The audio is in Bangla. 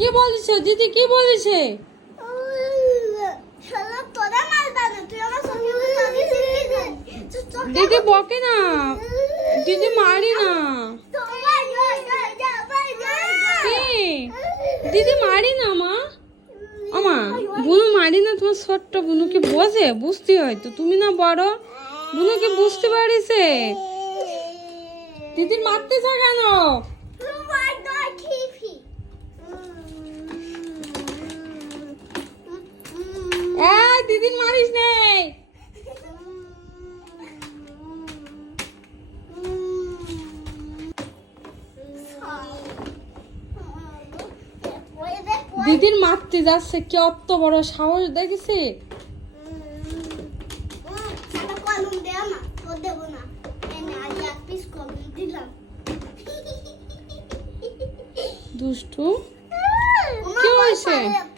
কি বলেছে দিদি, কি বলেছে? দিদি বকে না, দিদি মারি না। কি দিদি মারি না মা? আমা বুনু মারি না, তোমার ছোট্ট বুনুকে বোঝে, বুঝতে হয়তো, তুমি না বড়, বুনুকে বুঝতে পারিছে। দিদির মারতেছ কেন? দিদির মারিস নেই। দিদির মারতে যাচ্ছে, কি অত বড় সাহস দেখেছি। দুষ্টু কি হয়েছে?